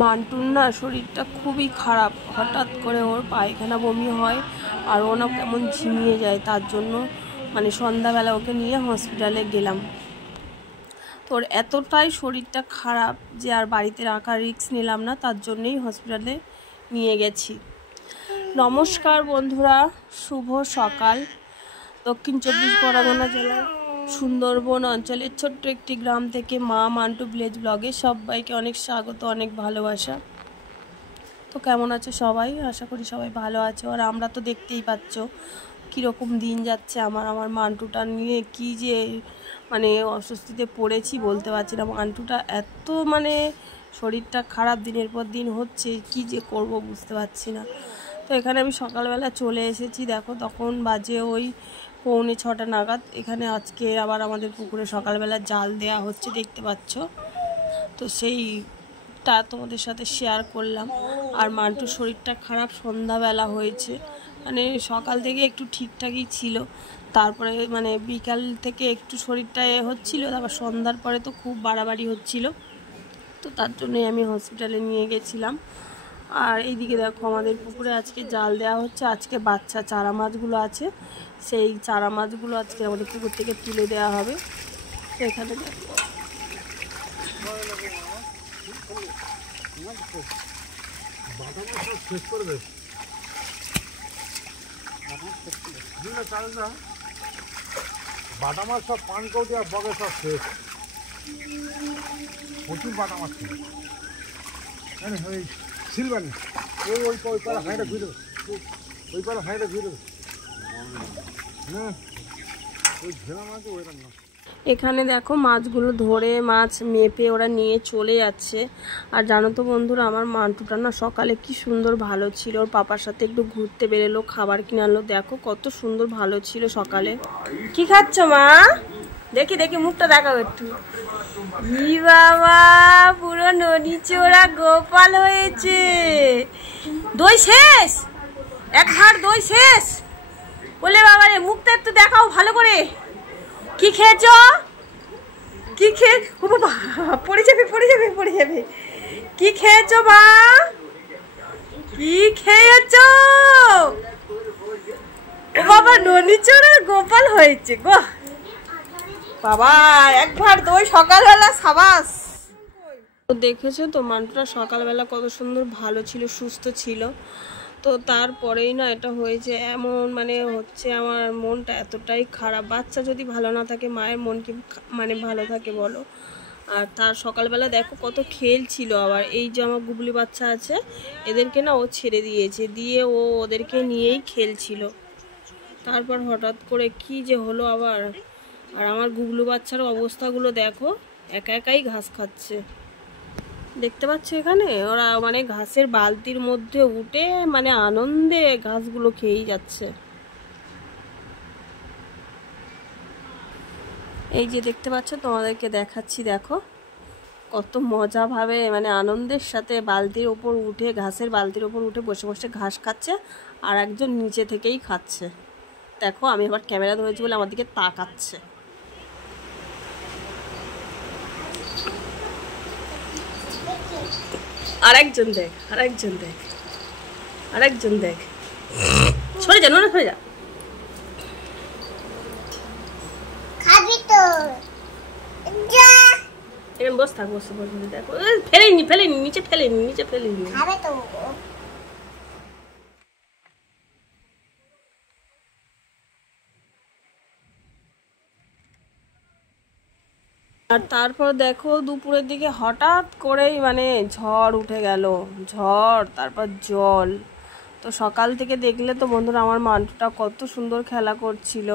মান্টুর না শরীরটা খুবই খারাপ, হঠাৎ করে ওর পায়খানা বমি হয় আর ও না কেমন ঝিমিয়ে যায়। তার জন্য মানে সন্ধ্যাবেলা ওকে নিয়ে হসপিটালে গেলাম। তোর এতটাই শরীরটা খারাপ যে আর বাড়িতে রাখার রিস্ক নিলাম না, তার জন্যেই হসপিটালে নিয়ে গেছি। নমস্কার বন্ধুরা, শুভ সকাল। দক্ষিণ 24 পরগনা জেলার সুন্দরবন অঞ্চলের ছোট্ট একটি গ্রাম থেকে মা মান্টু ভিলেজ ব্লগে সবাইকে অনেক স্বাগত, অনেক ভালোবাসা। তো কেমন আছে সবাই? আশা করি সবাই ভালো আছে। আর আমরা তো দেখতেই পাচ্ছ কীরকম দিন যাচ্ছে। আমার মান্টুটা নিয়ে কি যে মানে অস্বস্তিতে পড়েছি বলতে পারছি না। মান্টুটা এত মানে শরীরটা খারাপ দিনের পর দিন হচ্ছে, কি যে করব বুঝতে পারছি না। তো এখানে আমি সকালবেলা চলে এসেছি, দেখো তখন বাজে ওই 5:45 নাগাদ। এখানে আজকে আবার আমাদের পুকুরে সকালবেলা জাল দেয়া হচ্ছে, দেখতে পাচ্ছ। তো সেইটা তোমাদের সাথে শেয়ার করলাম। আর মান্টুর শরীরটা খারাপ সন্ধ্যাবেলা হয়েছে, মানে সকাল থেকে একটু ঠিকঠাকই ছিল, তারপরে মানে বিকাল থেকে একটু শরীরটা হচ্ছিল, তারপর সন্ধ্যার পরে তো খুব বাড়াবাড়ি হচ্ছিল। তো তার জন্যই আমি হসপিটালে নিয়ে গেছিলাম। আর এইদিকে দেখো আমাদের পুকুরে আজকে জাল দেওয়া হচ্ছে। আজকে বাচ্চা চারা মাছগুলো আছে, সেই চারা মাছগুলো আজকে আমাদের পুকুর থেকে তুলে দেওয়া হবে। তো এখানে দেখো বাটা মাছ সব পান কৌটি আর বগে সব শেষ, প্রচুর বাটা মাছ ছিল। ওই সিলবানি ওই পাড়া হাইটা ঘুরে দেবে, ওই পাড়া হাইটা ঘুরে দেবে। হ্যাঁ ওই ঘেরা মাছ ওইরকম না। এখানে দেখো মাছগুলো ধরে মাছ মেপে ওরা নিয়ে চলে যাচ্ছে। আর জানো তো বন্ধুরা, আমার মান্টুটা না সকালে কি সুন্দর ভালো ছিল, ওর পাপার সাথে একটু ঘুরতে বেরোলো, খাবার কিনে আনলো, দেখো কত সুন্দর ভালো ছিল সকালে। কি খাচ্ছ মা? দেখি দেখি মুখটা দেখাও একটু। ই বাবা, পুরো নদী চোরা গোপাল হয়েছে। দই শেষ, এক হাড় দই শেষ বলে বাবা রে, মুখটা একটু দেখাও ভালো করে। কি খেয়েছ? কি খেয়ে ও বাবা, পড়ে যাবে পড়ে যাবে পড়ে যাবে। কি খেয়েছ মা? কি খেয়েছ? ও বাবা, ননিচোড়ার গোপাল হয়েছে গো বাবা, একবার দই সকালবেলা সাবাস। তো দেখেছো তো মান্টুটা সকালবেলা কত সুন্দর ভালো ছিল, সুস্থ ছিল। তো তারপরেই না এটা হয়েছে এমন, মানে হচ্ছে আমার মনটা এতটাই খারাপ। বাচ্চা যদি ভালো না থাকে মায়ের মন কি মানে ভালো থাকে বলো? আর তার সকালবেলা দেখো কত খেলছিল। আবার এই যে আমার গুবলি বাচ্চা আছে, এদেরকে না ও ছেড়ে দিয়েছে, দিয়ে ও ওদেরকে নিয়েই খেলছিল। তারপর হঠাৎ করে কি যে হলো আবার। আর আমার গুবলু বাচ্চার অবস্থাগুলো দেখো, একা একাই ঘাস খাচ্ছে, দেখতে পাচ্ছ এখানে। ওরা মানে ঘাসের বালতির মধ্যে উঠে মানে আনন্দে ঘাসগুলো খেয়েই যাচ্ছে। এই যে দেখতে পাচ্ছ, তোমাদেরকে দেখাচ্ছি, দেখো কত মজা ভাবে মানে আনন্দের সাথে বালতির ওপর উঠে, ঘাসের বালতির ওপর উঠে বসে বসে ঘাস খাচ্ছে, আর একজন নিচে থেকেই খাচ্ছে। দেখো আমি আবার ক্যামেরা ধরেছি বলে আমার দিকে তাকাচ্ছে। আরেকজন দেখ, আরেকজন দেখ, আরেকজন দেখ। সরে যা, না সরে যা। খাবি তো? এখানে বস থাক, বসে বসে দেখো। ফেলেনি ফেলেনি নিচে, ফেলেনি নিচে, ফেলেনি। খাবে তো। আর তারপর দেখো দুপুরের দিকে হঠাৎ করেই মানে ঝড় উঠে গেল, ঝড় তারপর জল। তো সকাল থেকে দেখলে তো বন্ধুরা আমার মান্টুটা কত সুন্দর খেলা করছিল,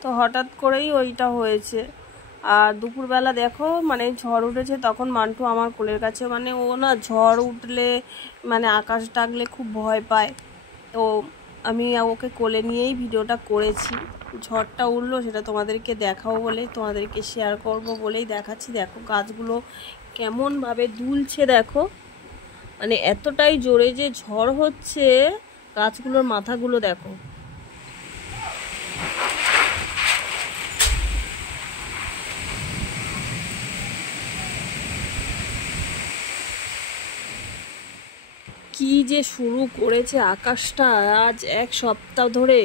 তো হঠাৎ করেই ওইটা হয়েছে। আর দুপুরবেলা দেখো মানে ঝড় উঠেছে, তখন মান্টু আমার কোলের কাছে, মানে ও না ঝড় উঠলে মানে আকাশ ডাকলে খুব ভয় পায়। তো আমি ওকে কোলে নিয়েই ভিডিওটা করেছি। ঝড়টা উঠলো সেটা তোমাদেরকে দেখাবো বলে, তোমাদেরকে শেয়ার করব বলেই দেখাচ্ছি। দেখো গাছগুলো কেমনভাবে দুলছে, দেখো মানে এতটাই জোরে যে ঝড় হচ্ছে, গাছগুলোর মাথাগুলো দেখো। কি যে শুরু করেছে আকাশটা আজ এক সপ্তাহ ধরে,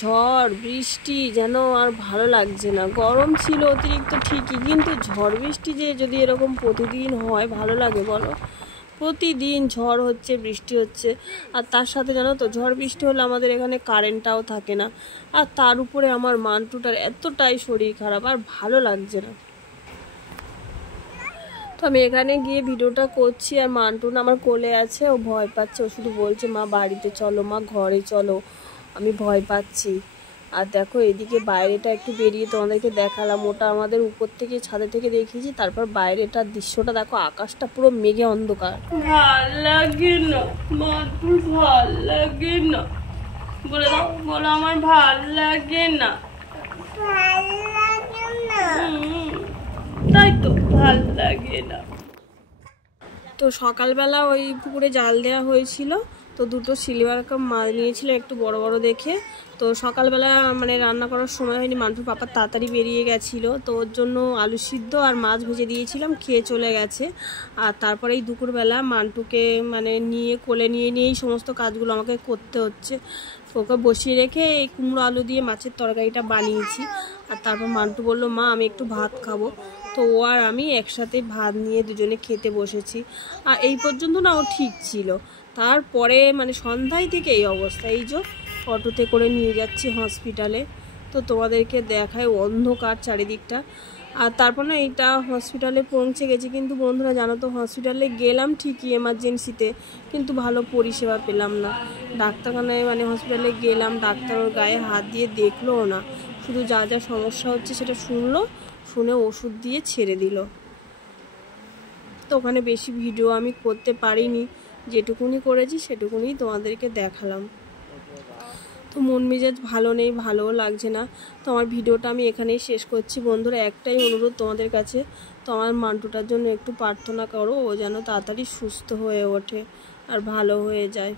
ঝড় বৃষ্টি যেন আর ভালো লাগছে না। গরম ছিল অতিরিক্ত ঠিকই, কিন্তু ঝড় বৃষ্টি যে যদি এরকম প্রতিদিন হয় ভালো লাগে বলো? প্রতিদিন ঝড় হচ্ছে, বৃষ্টি হচ্ছে, আর তার সাথে জানো তো ঝড় বৃষ্টি হলে আমাদের এখানে কারেন্টটাও থাকে না। আর তার উপরে আমার মান্টুটার এতটাই শরীর খারাপ, আর ভালো লাগছে না। তো আমি এখানে গিয়ে ভিডিওটা করছি, আর মান্টু না আমার কোলে আছে, ও ভয় পাচ্ছে। ও শুধু বলছে মা বাড়িতে চলো, মা ঘরে চলো, আমি ভয় পাচ্ছি। আর দেখো এদিকে বাইরেটা একটু বেরিয়ে তোমাদেরকে দেখালাম, ওটা আমাদের উপর থেকে ছাদে থেকে দেখিয়েছি। তারপর বাইরেটার দৃশ্যটা দেখো, আকাশটা পুরো মেঘে অন্ধকার। ভাল লাগে না মান্টু, ভাল লাগে না, বলে দাও, বলো আমার ভাল লাগে না। তাই তো, ভাল লাগে না। তো সকালবেলা ওই পুকুরে জাল দেওয়া হয়েছিল, তো দুটো সিলভার কাপ মাছ নিয়েছিল একটু বড় বড় দেখে। তো সকালবেলা মানে রান্না করার সময় হয়নি, মান্টুর পাপা তাড়াতাড়ি বেরিয়ে গেছিলো, তো ওর জন্য আলু সিদ্ধ আর মাছ ভেজে দিয়েছিলাম, খেয়ে চলে গেছে। আর তারপরে এই দুপুরবেলা মান্টুকে মানে নিয়ে কোলে নিয়েই সমস্ত কাজগুলো আমাকে করতে হচ্ছে। ওকে বসিয়ে রেখে এই কুমড়ো আলু দিয়ে মাছের তরকারিটা বানিয়েছি। আর তারপর মান্টু বলল মা আমি একটু ভাত খাবো, তো ও আর আমি একসাথে ভাত নিয়ে দুজনে খেতে বসেছি। আর এই পর্যন্ত না ও ঠিক ছিল, তারপরে মানে সন্ধ্যায় থেকে এই অবস্থা। এই যে অটোতে করে নিয়ে যাচ্ছি হসপিটালে, তো তোমাদেরকে দেখায় অন্ধকার চারিদিকটা। আর তারপর না এইটা হসপিটালে পৌঁছে গেছি, কিন্তু বন্ধুরা জানো তো হসপিটালে গেলাম ঠিকই এমার্জেন্সিতে, কিন্তু ভালো পরিষেবা পেলাম না। ডাক্তারখানায় মানে হসপিটালে গেলাম, ডাক্তার ওর গায়ে হাত দিয়ে দেখলোও না, শুধু যা যা সমস্যা হচ্ছে সেটা শুনলো, শুনে ওষুধ দিয়ে ছেড়ে দিল। তো ওখানে বেশি ভিডিও আমি করতে পারিনি, যেটুকুনি করেছি সেটুকুনি তোমাদেরকে দেখালাম। তো মন মেজাজ ভালো নেই, ভালোও লাগছে না। তো আমার ভিডিওটা আমি এখানেই শেষ করছি বন্ধুরা। একটাই অনুরোধ তোমাদের কাছে, তো আমার মান্টুটার জন্য একটু প্রার্থনা করো, ও যেন তাড়াতাড়ি সুস্থ হয়ে ওঠে আর ভালো হয়ে যায়।